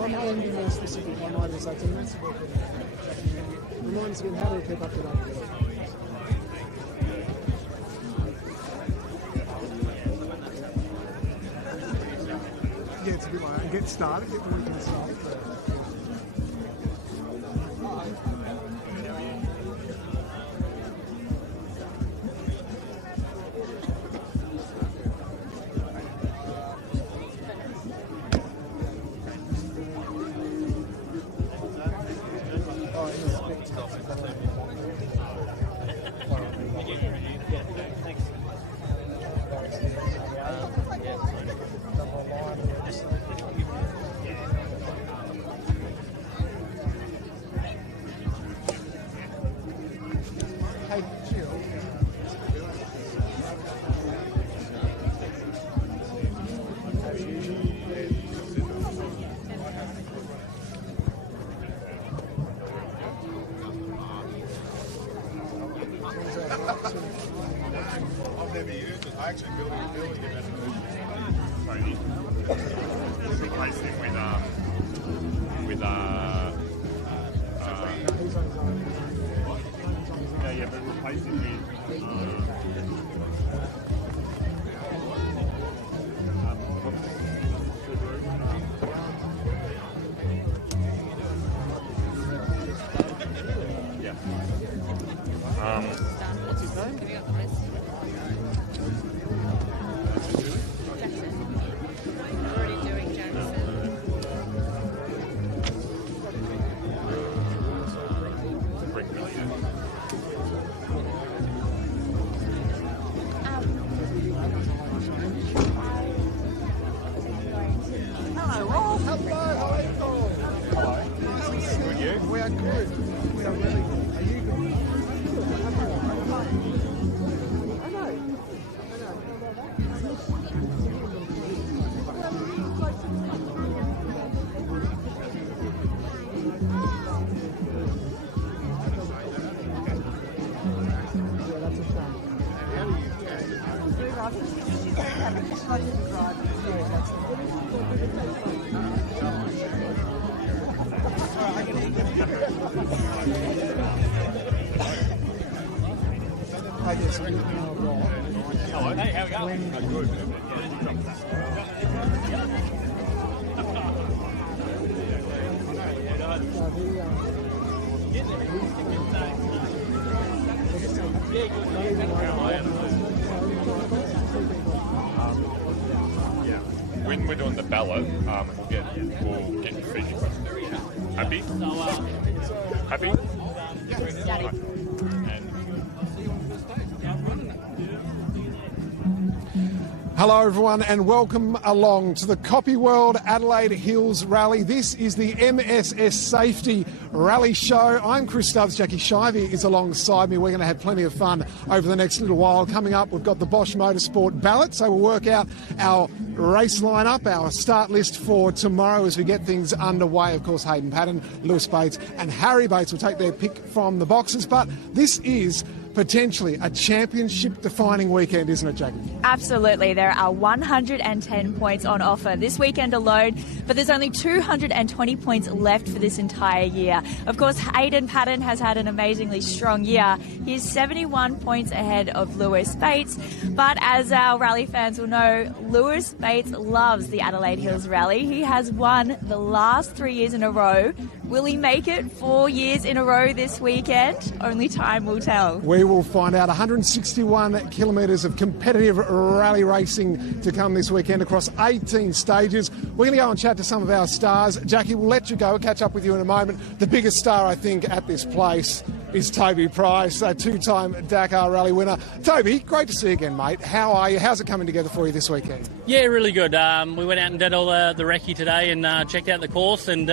I'm going to be more specific on items like that. Remind us again, how do we keep up to date? Yeah, it's a bit like that. Get started, get the weekend started. I've never used it. I actually built it about Let's replace him with but replace him with what's his name? We are good. We are really good. Are you good? I know. Yeah, that's a shame. I guess we know Hello. Hey, how are we going? Good. When we're doing the ballot, we'll get your feature question. Happy? Happy? Yeah. Hello everyone and welcome along to the Copy World Adelaide Hills Rally. This is the MSS Safety Rally Show. I'm Chris Stubbs, Jackie Shivey is alongside me. We're going to have plenty of fun over the next little while. Coming up, we've got the Bosch Motorsport ballot, so we'll work out our race lineup, our start list for tomorrow as we get things underway. Of course, Hayden Patton, Lewis Bates and Harry Bates will take their pick from the boxes, but this is potentially a championship-defining weekend, isn't it, Jackie? Absolutely. There are 110 points on offer this weekend alone, but there's only 220 points left for this entire year. Of course, Hayden Patton has had an amazingly strong year. He's 71 points ahead of Lewis Bates, but as our rally fans will know, Lewis Bates loves the Adelaide Hills Rally. He has won the last 3 years in a row. Will he make it 4 years in a row this weekend? Only time will tell. We will find out. 161 kilometres of competitive rally racing to come this weekend across 18 stages. We're going to go and chat to some of our stars. Jackie, we'll let you go. We'll catch up with you in a moment. The biggest star, I think, at this place is Toby Price, a two-time Dakar Rally winner. Toby, great to see you again, mate. How are you? How's it coming together for you this weekend? Yeah, really good. We went out and did all the recce today and checked out the course, and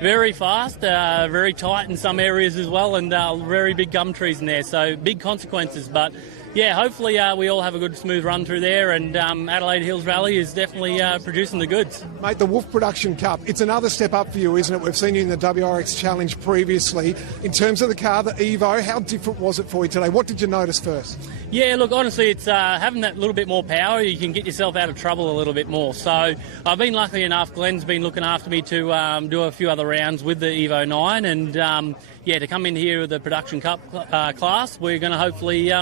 very fast, very tight in some areas as well, and very big gum trees in there, so big consequences, but yeah, hopefully we all have a good smooth run through there, and Adelaide Hills Rally is definitely producing the goods. Mate, the Wolf Production Cup, it's another step up for you, isn't it? We've seen you in the WRX Challenge previously. In terms of the car, the Evo, how different was it for you today? What did you notice first? Yeah, look, honestly, it's having that little bit more power. You can get yourself out of trouble a little bit more. So I've been lucky enough. Glenn's been looking after me to do a few other rounds with the Evo 9, and yeah, to come in here with the Production Cup class, we're going to hopefully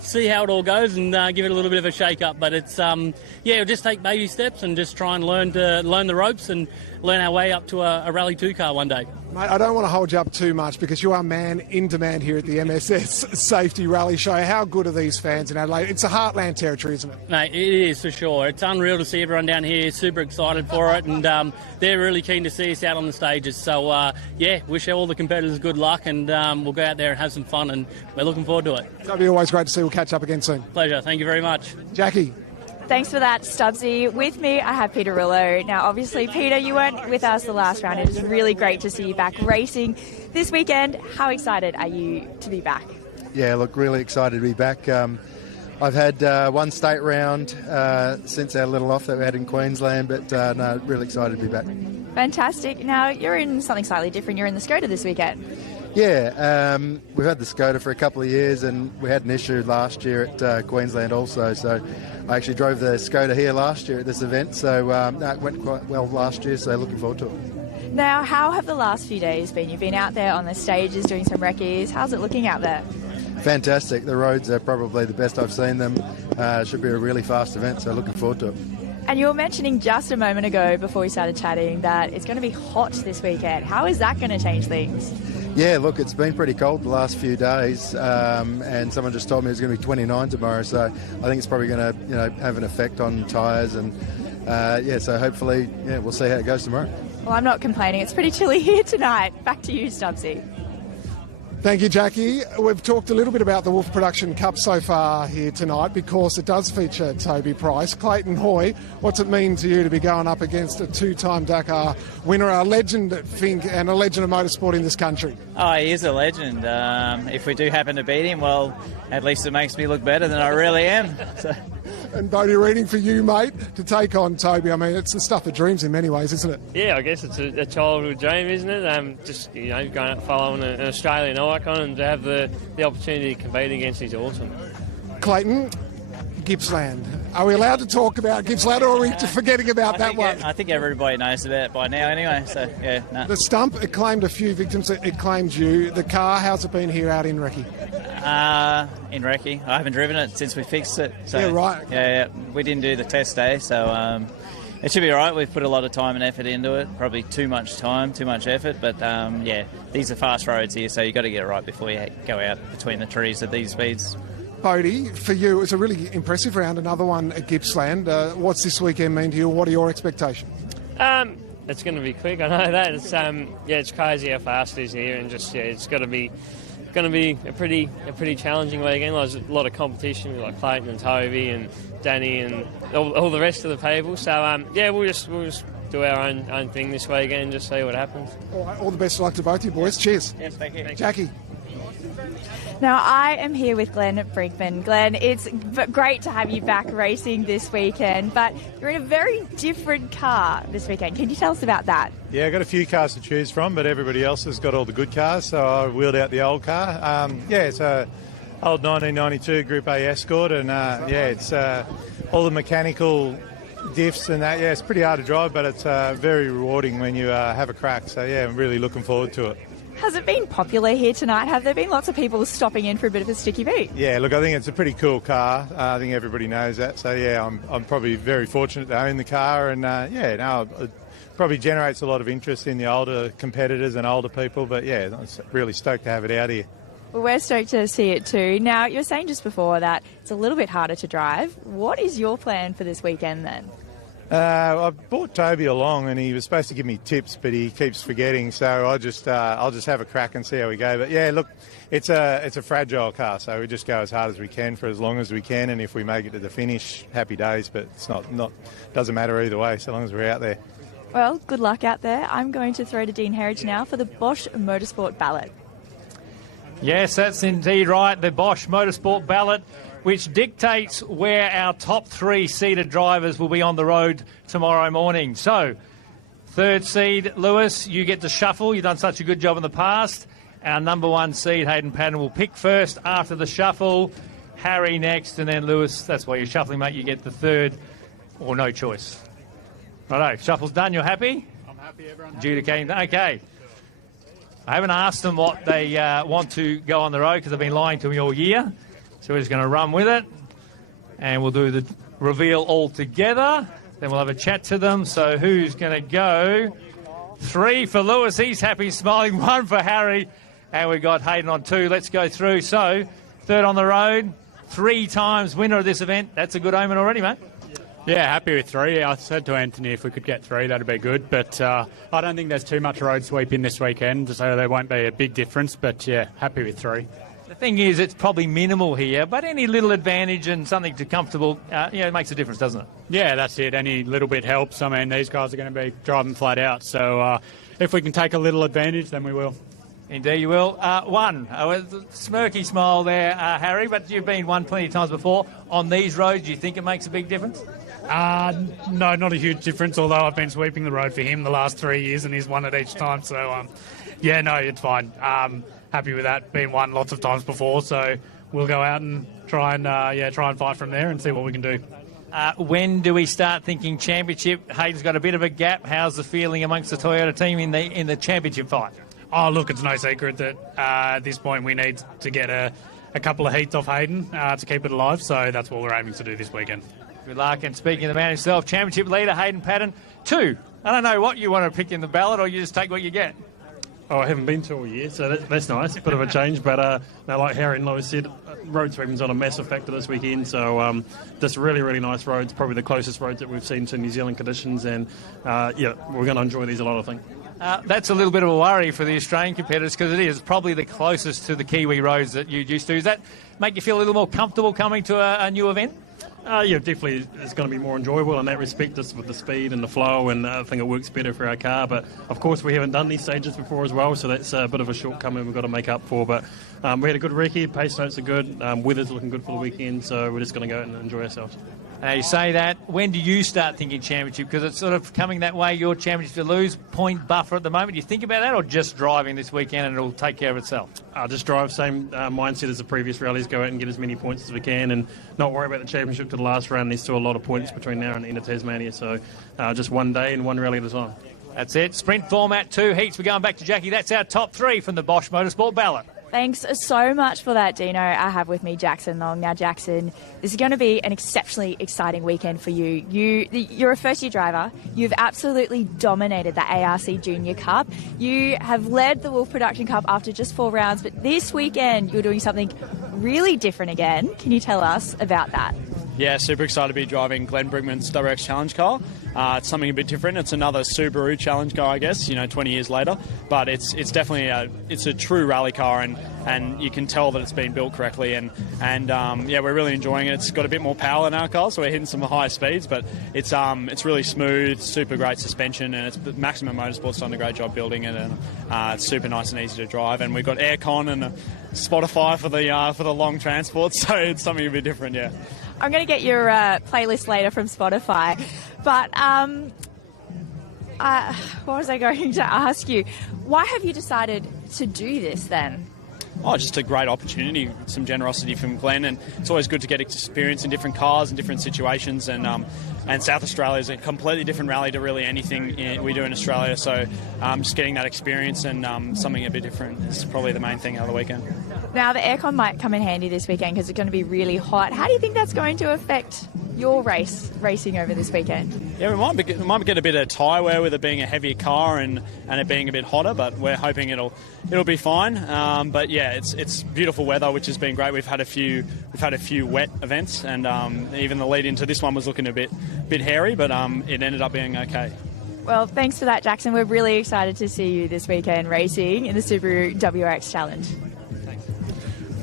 see how it all goes and give it a little bit of a shake-up. But it's, yeah, we'll just take baby steps and just try and learn the ropes and learn our way up to a Rally 2 car one day. Mate, I don't want to hold you up too much because you are man in demand here at the MSS Safety Rally Show. How good are these fans in Adelaide? It's a heartland territory, isn't it? Mate, it is for sure. It's unreal to see everyone down here super excited for it, and they're really keen to see us out on the stages. So, yeah, wish all the competitors good luck, and we'll go out there and have some fun, and we're looking forward to it. It'll be always great to see you. We'll catch up again soon. Pleasure. Thank you very much. Jackie. Thanks for that, Stubbsy. With me, I have Peter Rillo. Now, obviously, Peter, you weren't with us the last round. It is really great to see you back racing this weekend. How excited are you to be back? Yeah, look, really excited to be back. I've had one state round since our little off that we had in Queensland, but no, really excited to be back. Fantastic. Now, you're in something slightly different. You're in the Skoda this weekend. Yeah, we've had the Skoda for a couple of years, and we had an issue last year at Queensland also. So I actually drove the Skoda here last year at this event, so it went quite well last year, so looking forward to it. Now, how have the last few days been? You've been out there on the stages doing some recce's. How's it looking out there? Fantastic. The roads are probably the best I've seen them. Should be a really fast event, so looking forward to it. And you were mentioning just a moment ago before we started chatting that it's going to be hot this weekend. How is that going to change things? Yeah, look, it's been pretty cold the last few days, and someone just told me it's going to be 29 tomorrow, so I think it's probably going to have an effect on tyres, and yeah, so hopefully we'll see how it goes tomorrow. Well, I'm not complaining. It's pretty chilly here tonight. Back to you, Stubbsy. Thank you, Jackie. We've talked a little bit about the Wolf Production Cup so far here tonight because it does feature Toby Price. Clayton Hoy, what's it mean to you to be going up against a two-time Dakar winner, a legend at Fink and a legend of motorsport in this country? Oh, he is a legend. If we do happen to beat him, well, at least it makes me look better than I really am. So. And Bodie, reading for you, mate, to take on Toby. I mean, it's the stuff of dreams in many ways, isn't it? Yeah, I guess it's a childhood dream, isn't it? Just, going out following an Australian icon and to have the opportunity to compete against is awesome. Clayton, Gippsland. Are we allowed to talk about Gippsland, or are we forgetting about that one? I think everybody knows about it by now anyway, so yeah. No. The stump, it claimed a few victims, it claimed you. The car, how's it been here out in Recce? In Recce. I haven't driven it since we fixed it. So, yeah, right. Yeah, we didn't do the test day, so it should be all right. We've put a lot of time and effort into it. Probably too much time, too much effort, but yeah, these are fast roads here, so you've got to get it right before you go out between the trees at these speeds. Bodie, for you, it was a really impressive round, another one at Gippsland. What's this weekend mean to you? What are your expectations? It's going to be quick, I know that. It's crazy how fast it is here, and just it's going to be a pretty challenging weekend. There's a lot of competition with like Clayton and Toby and Danny and all the rest of the people. So we'll just do our own thing this weekend and just see what happens. All right, all the best of luck to both of you boys. Cheers. Yes, thank you. Jackie. Now, I am here with Glenn Brinkman. Glenn, it's great to have you back racing this weekend, but you're in a very different car this weekend. Can you tell us about that? Yeah, I've got a few cars to choose from, but everybody else has got all the good cars, so I wheeled out the old car. It's a old 1992 Group A Escort, and it's all the mechanical diffs and that. Yeah, it's pretty hard to drive, but it's very rewarding when you have a crack. So, yeah, I'm really looking forward to it. Has it been popular here tonight? Have there been lots of people stopping in for a bit of a sticky beat? Yeah, look, I think it's a pretty cool car. I think everybody knows that. So, yeah, I'm probably very fortunate to own the car. And, it probably generates a lot of interest in the older competitors and older people. But, yeah, I'm really stoked to have it out here. Well, we're stoked to see it too. Now, you were saying just before that it's a little bit harder to drive. What is your plan for this weekend then? I brought Toby along, and he was supposed to give me tips, but he keeps forgetting. So I'll just have a crack and see how we go. But yeah, look, it's a fragile car, so we just go as hard as we can for as long as we can, and if we make it to the finish, happy days. But it's not doesn't matter either way, so long as we're out there. Well, good luck out there. I'm going to throw to Dean Herridge now for the Bosch Motorsport ballot. Yes, that's indeed right. The Bosch Motorsport ballot. which dictates where our top 3 seeded drivers will be on the road tomorrow morning. So, 3rd seed, Lewis, you get to shuffle. You've done such a good job in the past. Our number 1 seed, Hayden Patton, will pick first after the shuffle. Harry next, and then Lewis. That's why you're shuffling, mate. You get the 3rd, or no choice. Righto, shuffle's done. You're happy? I'm happy, everyone. Adjudicating. Okay. I haven't asked them what they want to go on the road because they've been lying to me all year. So we're just going to run with it. And we'll do the reveal all together. Then we'll have a chat to them. So who's going to go? 3 for Lewis. He's happy, smiling. 1 for Harry. And we've got Hayden on 2. Let's go through. So 3rd on the road. 3 times winner of this event. That's a good omen already, mate. Yeah, happy with 3. I said to Anthony if we could get 3, that'd be good. But I don't think there's too much road sweeping this weekend, so there won't be a big difference. But, yeah, happy with 3. The thing is, it's probably minimal here, but any little advantage and something to comfortable, it makes a difference, doesn't it? Yeah, that's it. Any little bit helps. I mean, these guys are going to be driving flat out. So if we can take a little advantage, then we will. Indeed you will. 1. Smirky smile there, Harry, but you've been 1 plenty of times before. On these roads, do you think it makes a big difference? No, not a huge difference, although I've been sweeping the road for him the last 3 years and he's won it each time. So, yeah, no, it's fine. Happy with that. Been won lots of times before, so we'll go out and try and fight from there and see what we can do. When do we start thinking championship? Hayden's got a bit of a gap. How's the feeling amongst the Toyota team in the championship fight? Oh, look, it's no secret that at this point we need to get a couple of heats off Hayden to keep it alive, so that's what we're aiming to do this weekend. Good luck. And speaking of the man himself, championship leader Hayden Patton, 2. I don't know what you want to pick in the ballot, or you just take what you get. Oh, I haven't been to all year, so that's nice. Bit of a change, but like Harry and Lois said, road sweeping's not a massive factor this weekend, so just really, really nice roads, probably the closest roads that we've seen to New Zealand conditions, and we're going to enjoy these a lot, I think. That's a little bit of a worry for the Australian competitors because it is probably the closest to the Kiwi roads that you're used to. Does that make you feel a little more comfortable coming to a new event? Yeah, definitely it's going to be more enjoyable in that respect, just with the speed and the flow, and I think it works better for our car. But, of course, we haven't done these stages before as well, so that's a bit of a shortcoming we've got to make up for. But we had a good recce, pace notes are good, weather's looking good for the weekend, so we're just going to go out and enjoy ourselves. You say that. When do you start thinking championship? Because it's sort of coming that way, your championship to lose, point buffer at the moment. Do you think about that, or just driving this weekend and it'll take care of itself? Just drive, same mindset as the previous rallies, go out and get as many points as we can and not worry about the championship to the last round. There's still a lot of points between now and the end of Tasmania, so just one day and one rally at a time. That's it. Sprint format, 2 heats. We're going back to Jackie. That's our top 3 from the Bosch Motorsport ballot. Thanks so much for that, Dino. I have with me Jackson Long. Now, Jackson, this is going to be an exceptionally exciting weekend for you. You're a first-year driver. You've absolutely dominated the ARC Junior Cup. You have led the Wolf Production Cup after just 4 rounds, but this weekend you're doing something really different again. Can you tell us about that? Yeah, super excited to be driving Glenn Brinkman's WX Challenge car. It's something a bit different. It's another Subaru Challenge car, I guess, 20 years later. But it's definitely a true rally car, and you can tell that it's been built correctly. And we're really enjoying it. It's got a bit more power than our car, so we're hitting some higher speeds. But it's really smooth, super great suspension, and it's Maximum Motorsport's done a great job building it, and it's super nice and easy to drive. And we've got aircon and Spotify for the long transport, so it's something a bit different, yeah. I'm going to get your playlist later from Spotify. But what was I going to ask you? Why have you decided to do this then? Oh, just a great opportunity, some generosity from Glenn, and it's always good to get experience in different cars and different situations. And South Australia is a completely different rally to really anything we do in Australia. So just getting that experience and something a bit different is probably the main thing out of the weekend. Now, the aircon might come in handy this weekend because it's going to be really hot. How do you think that's going to affect your racing over this weekend? Yeah, we might get a bit of tyre wear with it being a heavier car and it being a bit hotter, but we're hoping it'll be fine. But yeah, it's beautiful weather, which has been great. We've had a few wet events, and even the lead into this one was looking a bit hairy, but it ended up being okay. Well, thanks for that, Jackson. We're really excited to see you this weekend racing in the Subaru WX Challenge.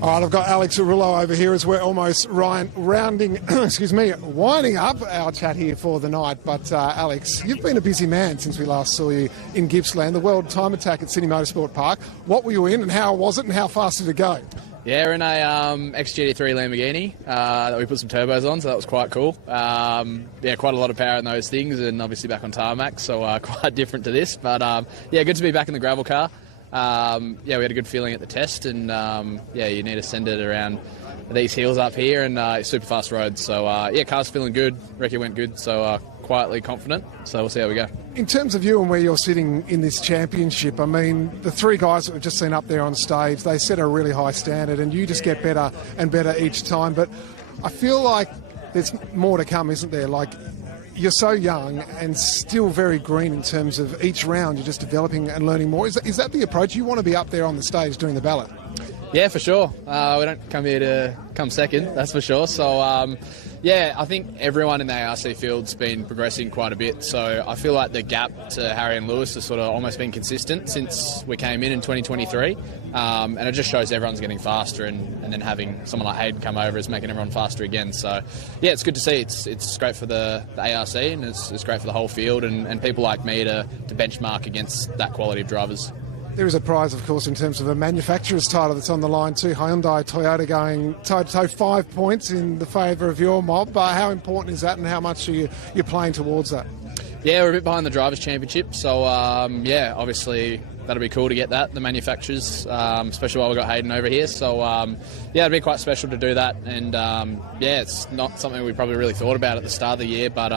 All right, I've got Alex Arillo over here as we're almost winding up our chat here for the night. But Alex, you've been a busy man since we last saw you in Gippsland, the World Time Attack at Sydney Motorsport Park. What were you in and how was it and how fast did it go? Yeah, we're in a XGT3 Lamborghini that we put some turbos on, so that was quite cool. Yeah, quite a lot of power in those things, and obviously back on tarmac, so quite different to this. But yeah, good to be back in the gravel car. Yeah, we had a good feeling at the test, and yeah, you need to send it around these hills up here, and super fast roads. So yeah, car's feeling good. Recce went good, so quietly confident. So we'll see how we go. In terms of you and where you're sitting in this championship, I mean, the three guys that we've just seen up there on stage, they set a really high standard, and you just get better and better each time. But I feel like there's more to come, isn't there? Like, you're so young and still very green in terms of each round you're just developing and learning more. Is that the approach? You want to be up there on the stage doing the ballot? Yeah, for sure. We don't come here to come second, that's for sure. So, yeah, I think everyone in the ARC field's been progressing quite a bit. So I feel like the gap to Harry and Lewis has sort of almost been consistent since we came in 2023. And it just shows everyone's getting faster, and then having someone like Hayden come over is making everyone faster again. So, yeah, it's good to see. It's great for the ARC, and it's great for the whole field and people like me to benchmark against that quality of drivers. There is a prize, of course, in terms of a manufacturer's title that's on the line too. Hyundai, Toyota going toe-to-toe 5 points in the favour of your mob. How important is that, and how much are you playing towards that? Yeah, we're a bit behind the Drivers' Championship, so yeah, obviously that'll be cool to get that, the manufacturers, especially while we've got Hayden over here. So yeah, it'd be quite special to do that, and yeah, it's not something we probably really thought about at the start of the year, but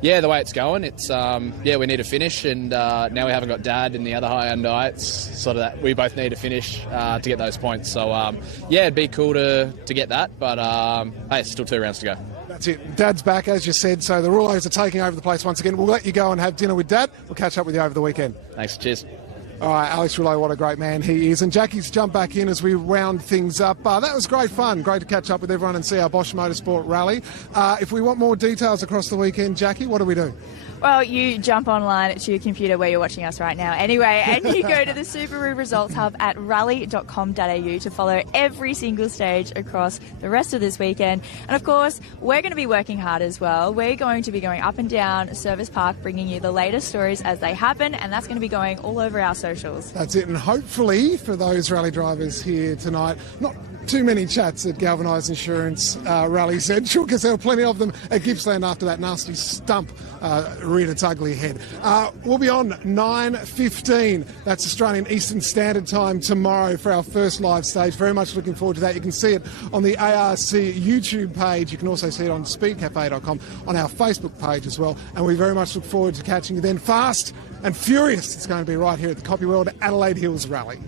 yeah, the way it's going, it's yeah, we need to finish, and now we haven't got Dad in the other Hyundai. It's sort of that we both need to finish to get those points. So yeah, it'd be cool to get that, but hey, it's still 2 rounds to go. That's it. Dad's back, as you said, so the Rouleaus are taking over the place once again. We'll let you go and have dinner with Dad. We'll catch up with you over the weekend. Thanks. Cheers. All right, Alex Rouleau, what a great man he is. And Jackie's jumped back in as we round things up. That was great fun. Great to catch up with everyone and see our Bosch Motorsport rally. If we want more details across the weekend, Jackie, what do we do? Well, you jump online to your computer where you're watching us right now anyway, and you go to the Subaru Results Hub at rally.com.au to follow every single stage across the rest of this weekend. And of course, we're going to be working hard as well. We're going to be going up and down Service Park, bringing you the latest stories as they happen, and that's going to be going all over our socials. That's it, and hopefully for those rally drivers here tonight, not too many chats at Galvanised Insurance Rally Central, because there were plenty of them at Gippsland after that nasty stump reared its ugly head. We'll be on 9:15. That's Australian Eastern Standard Time tomorrow for our first live stage. Very much looking forward to that. You can see it on the ARC YouTube page. You can also see it on speedcafe.com, on our Facebook page as well. And we very much look forward to catching you then. Fast and furious, it's going to be right here at the Copy World Adelaide Hills Rally.